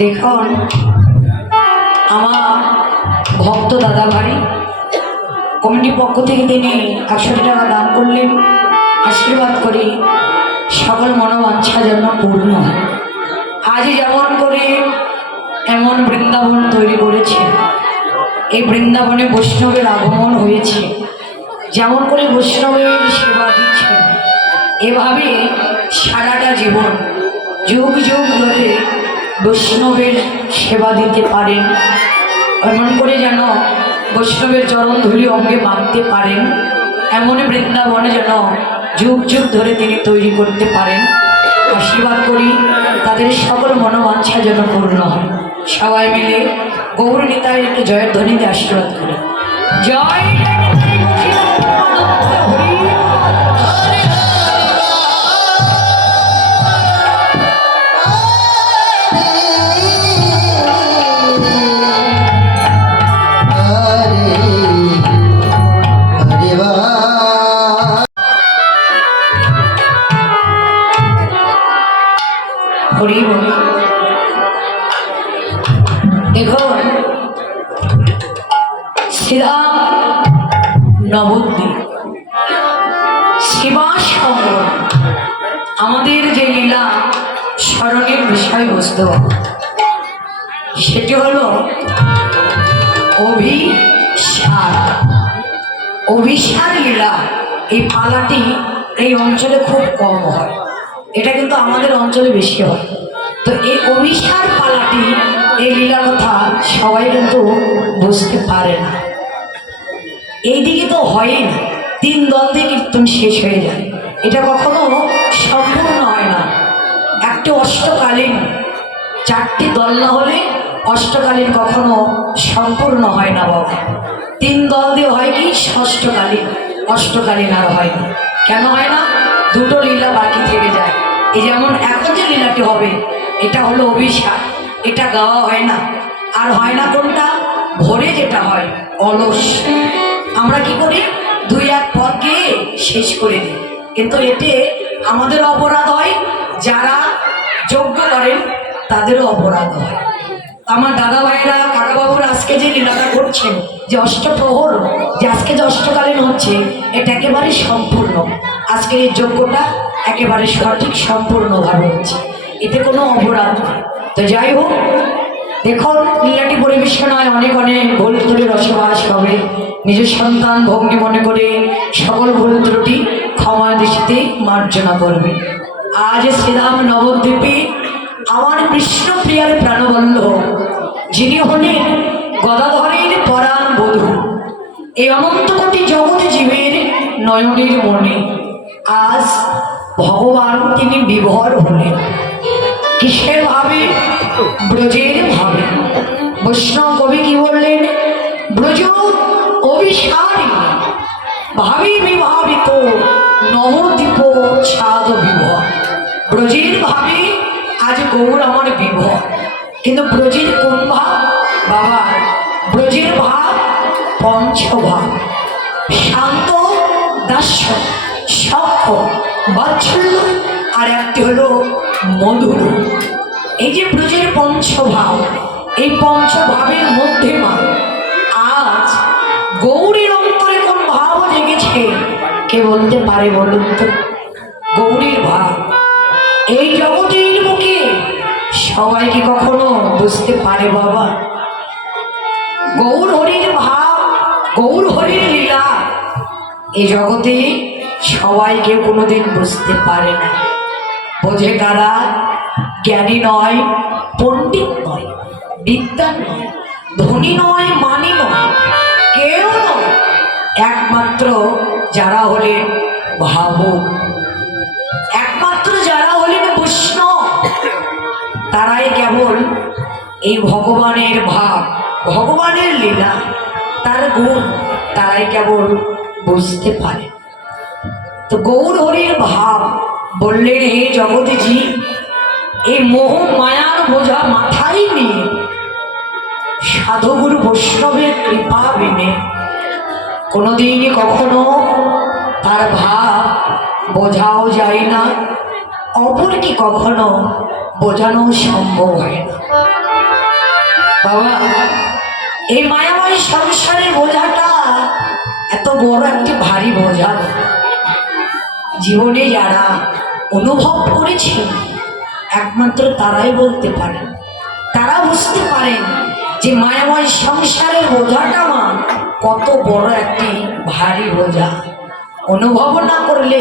দেখুন আমার ভক্ত দাদা ভাই কমিটির পক্ষ থেকে তিনি 100 টাকা দান করলেন। আশীর্বাদ করি সকল মনোবাঞ্ছা যেন পূর্ণ হয়। আজ যেমন করে এমন বৃন্দাবন তৈরি করেছে, এই বৃন্দাবনে বৈষ্ণবের আগমন হয়েছে, যেমন করে বৈষ্ণবের সেবা দিচ্ছেন, এভাবে সারাটা জীবন যুগ যুগ ধরে বৈষ্ণবের সেবা দিতে পারেন, এমন করে যেন বৈষ্ণবের চরণ ধুলি অঙ্গে মাখতে পারেন, এমন বৃন্দাবনে যেন যুগ যুগ ধরে তিনি তৈরি করতে পারেন। আশীর্বাদ করি তাদের সকল মনোবাঞ্ছা যেন পূর্ণ হয়। সবাই মিলে গৌর নিতাই একটু জয়ের ধ্বনিতে আশীর্বাদ করি। জয় দেখুন শ্রীরাম নবদ্বীপ সেবা সংগ্রহ আমাদের যে লীলা স্মরণের বিষয়বস্তু, সেটি হল অভিসার লীলা। এই পালাটি এই অঞ্চলে খুব কম হয়, এটা কিন্তু আমাদের অঞ্চলে বেশি হয়। তো এই অভিসার পালাটি, এই লীলা কথা সবাই কিন্তু বুঝতে পারে না। এইদিকে তো হয়ই না, 3 দ্বন্দ্বে কীর্তন শেষ হয়ে যায়, এটা কখনো সম্পূর্ণ হয় না। একটি অষ্টকালীন 4টি দল না হলে অষ্টকালীন কখনো সম্পূর্ণ হয় না বাবা। 3 দল দিয়ে হয় কি ষষ্ঠকালীন, অষ্টকালীন আর হয় না। কেন হয় না? 2টো লীলা বাকি থেকে যায়। এই যেমন এখন যে লীলাটি হবে এটা হলো অভিষেক, এটা গাওয়া হয় না। আর হয় না কোনটা? ভোরে যেটা হয় অলস, আমরা কি করি 2-1 পদ গিয়ে শেষ করে দিই, কিন্তু এতে আমাদের অপরাধ হয়, যারা যজ্ঞ করেন তাদেরও অপরাধ হয়। আমার দাদা ভাইরা কাকাবাবুরা আজকে যে লীলাটা করছেন, যে অষ্টপ্রহর, যে আজকে যে অষ্টকালীন হচ্ছে, এটা একেবারে সম্পূর্ণ। আজকের এই যজ্ঞটা একেবারে সঠিক সম্পূর্ণভাবে হচ্ছে, এতে কোনো অপরাধ নেই। তো যাই হোক, দেখুন লীলাটি পরিবেশন হয়, অনেক অনেক ভুল ত্রুটি রসবাস হবে। নিজের সন্তান ভগ্নী মনে করে সকল ভুল ত্রুটি ক্ষমা দৃষ্টিতে মার্জনা করবে। আজ শ্রীরাম নবদ্বীপে আমার কৃষ্ণপ্রিয়ার প্রাণবল্লভ যিনি হলেন গদাধরের পরাণ বধূ, এই অনন্ত কোটি জগৎ জীবের নয়নের মনে আজ ভগবান তিনি বিভোর হলেন। কিসের ভাবে? ব্রজের ভাবে। বৈষ্ণব কবি কি বললেন? ব্রজ অভিসারী ভাবি বিভাবিত নবদ্বীপ ছাদ বিভোর। ব্রজের ভাবে আজ গৌর আমার বিভোর। কিন্তু ব্রজের কোন ভাব বাবা? ব্রজের ভাব পঞ্চভাব, শান্ত, দাস্য, সক্ষ, বাৎসল্য, আর একটি হলো মধুর। এই যে ব্রজের পঞ্চভাব, এই পঞ্চভাবের মধ্যে মা আজ গৌরীর অন্তরে কোন ভাব জেগেছে কে বলতে পারে বলুন তো? গৌরীর ভাব এই জগতের মুখে সবাই কি কখনো বুঝতে পারে বাবা? গৌর হরির ভাব, গৌর হরির লীলা এই জগতে সবাই কেউ কোনোদিন বুঝতে পারে না। বোঝে কারা? জ্ঞানী নয়, পণ্ডিত নয়, বিদ্যান নয়, ধনী নয়, মানি নয়, কেউ নয়, একমাত্র যারা হলেন ভাবুক, একমাত্র যারা হলেন বৈষ্ণব, তারাই কেবল এই ভগবানের ভাব, ভগবানের লীলা, তার গুণ তারাই কেবল বুঝতে পারে। তো গৌর হরির ভাব বললেন, হে জগৎজি, এই মোহ মায়ার বোঝা মাথায় নিয়ে সাধুগুরু বৈষ্ণবের কৃপা বিনে কোনোদিনই কখনো তার ভাব বোঝাও যায় না, অপরকে কখনো বোঝানো সম্ভব হয় না। বাবা, এই মায়াময় সংসারের বোঝাটা এত বড় একটি ভারী বোঝা। জীবনে যারা অনুভব করেছেন একমাত্র তারাই বলতে পারেন, তারা বুঝতে পারেন যে মায়াময় সংসারের বোঝাটা মা কত বড় একটি ভারী বোঝা। অনুভব না করলে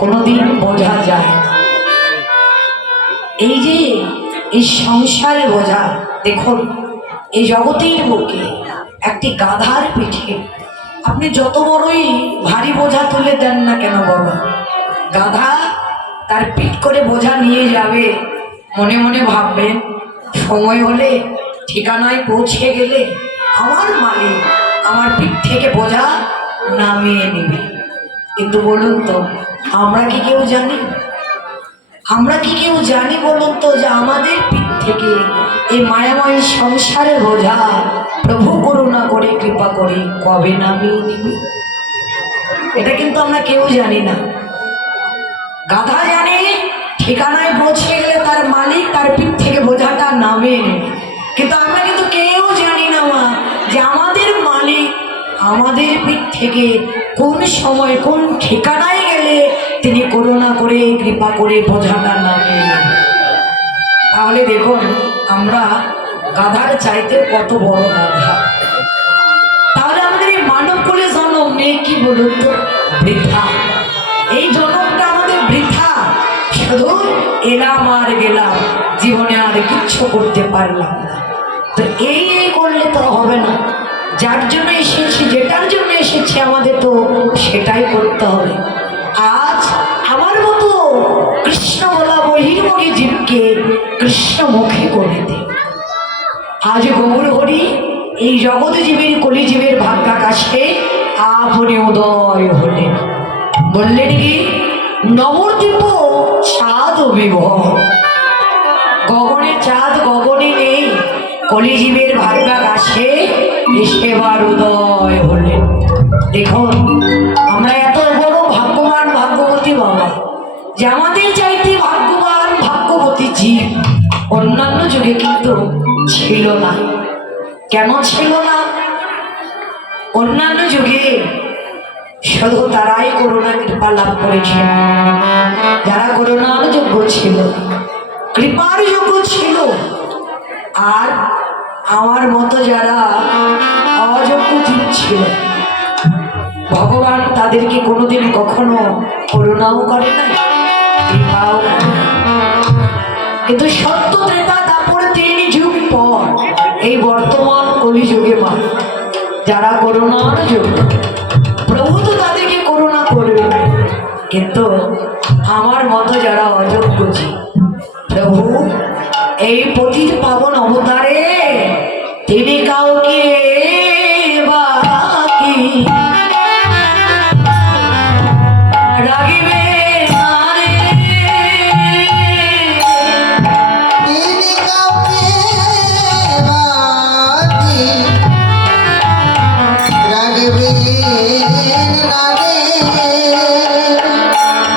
কোনোদিন বোঝা যায় না। এই যে এই সংসারের বোঝা, দেখুন এই জগতের বুকে একটি গাধার পিঠে আপনি যত বড়ই ভারী বোঝা তুলে দেন না কেন বাবা, গাধা তার পিঠ করে বোঝা নিয়ে যাবে, মনে মনে ভাববেন সময় হলে ঠিকানায় পৌঁছে গেলে আমার মালিক আমার পিঠ থেকে বোঝা নামিয়ে নেবে। কিন্তু বলুন তো, আমরা কি কেউ জানি? আমরা কি কেউ জানি বলুন তো যে আমাদের পিঠ থেকে এই মায়াময় সংসারের বোঝা প্রভু করুণা করে কৃপা করে কবে নামিয়ে নেবে? এটা কিন্তু আমরা কেউ জানি না। গাধা জানে ঠিকানায় পৌঁছে গেলে তার মালিক তার পিঠ থেকে বোঝাটা নামিয়ে নেবে, কিন্তু আমরা কিন্তু কেউ জানি না মা যে আমাদের মালিক আমাদের পিঠ থেকে কোন সময় কোন ঠিকানায় গেলে তিনি করুণা করে কৃপা করে বোঝাটা নামিয়ে নেবে। তাহলে দেখুন আমরা গাধার চাইতে কত বড় গাধা। তাহলে আমাদের এই মানব কোলে জন্ম নেই কি বলুন তো? বৃথা। এই জন্মটা আমাদের বৃথা, শুধু এলাম আর গেলাম, জীবনে আর কিচ্ছু করতে পারলাম না। তো এই করলে তো হবে না। যার জন্য এসেছি, যেটার জন্য এসেছি আমাদের তো সেটাই করতে হবে। আজ আমার মতো কৃষ্ণ বলা বহির্মুখী জীবকে কৃষ্ণ মুখে করে দে। আজ গৌর হরি এই জগৎ জীবের কলিজীবের ভাগ্যাকাশে আপনি উদয় হলেন। বললেন কি? নবদ্বীপ চাঁদ বিভোর। গগনের চাঁদ গগনে নেই, কলিজীবের ভাগ্যাকাশে সেবার উদয় হলেন। দেখুন আমরা এত বড় ভাগ্যবান ভাগ্যবতী বাবা, যে আমাদের চাইতে ভাগ্যবান ভাগ্যবতী জীব অন্যান্য যুগে কিন্তু ছিল না। কেন ছিল না? অন্যান্য যুগে শুধু তারাই করুণা কৃপা লাভ করেছে যারা করুণার যোগ্য ছিল, কৃপার যোগ্য ছিল। আর আমার মতো যারা অযোগ্য জীব ছিল, ভগবান তাদেরকে কোনোদিন কখনো করুণাও করে নাই, কৃপাও। কিন্তু সত্য ত্রেতা তারপর 3 যুগ পর এই বর্তমান কলিযুগে মা যারা করুণার যুগ, প্রভু তো তাদেরকে করুণা করবে, কিন্তু আমার মতো যারা অযোগ্য জীব, প্রভু এই পতিত পাবন অবতারে তিনি কাউকে বাকি রাগিবে না রে। তিনি কাউকে বাকি রাখবে না রে।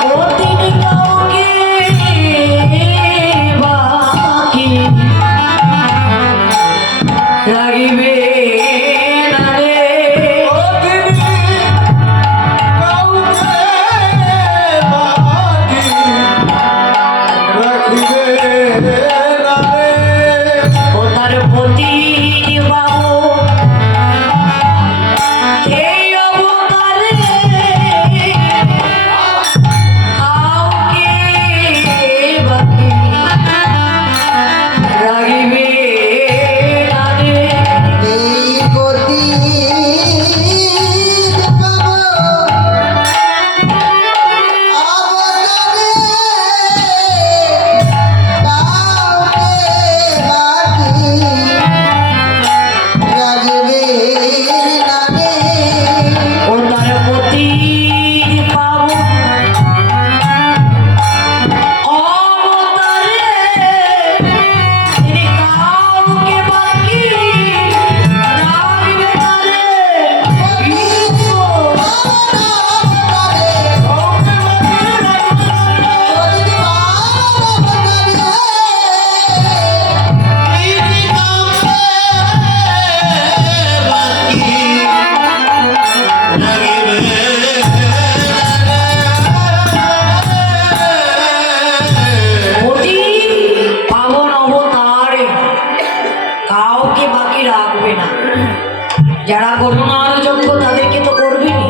ও তিনি কাউকে বাকি রাগিবে না রে। ও তার পতি বাবু এই অবতারে কাউকে বাকি রাগিবে না রে। এই গতি পাবো অবতারে কাউকে বাকি রাখবে না রে। ও তার পতি বাবু অবতারে তিনি কাউকে বাকি রাগিবে না রে। পতি পাবন অবতারে কাউকে বাকি রাখবে না। যারা করুণার যোগ্য তাদেরকে তো করবেনি,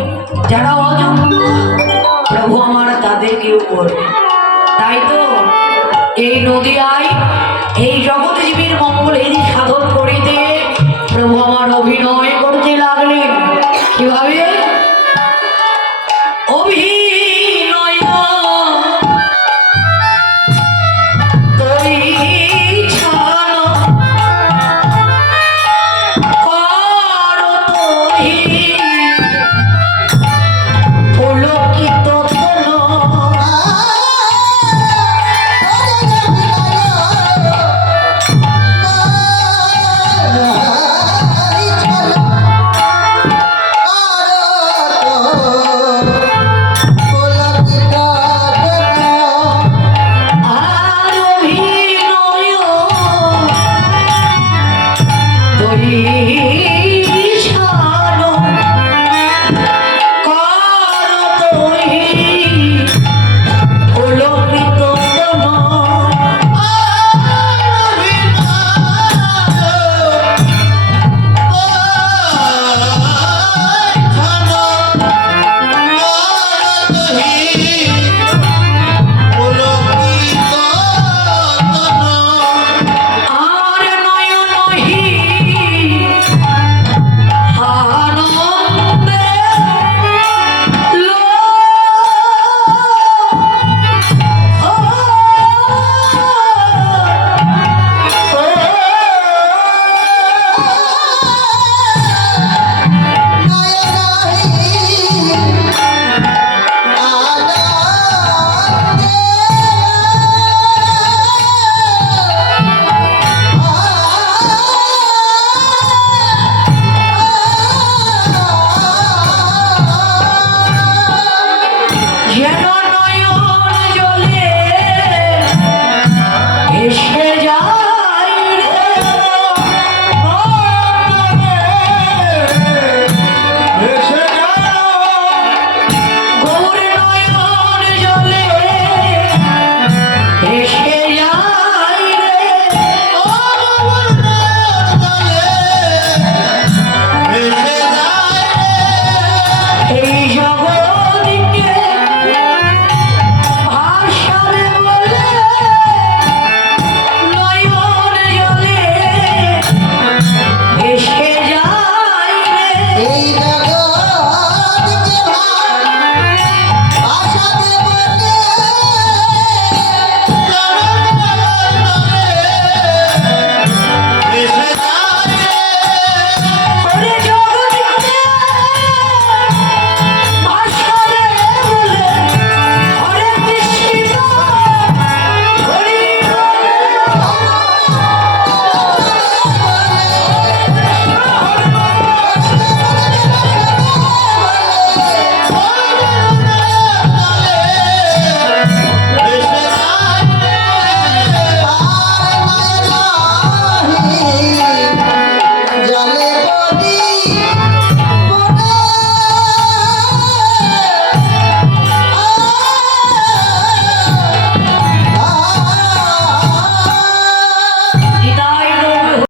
যারা অযোগ্য প্রভু আমার তাদেরকেও করবে। তাই তো এই নদিয়ায় এই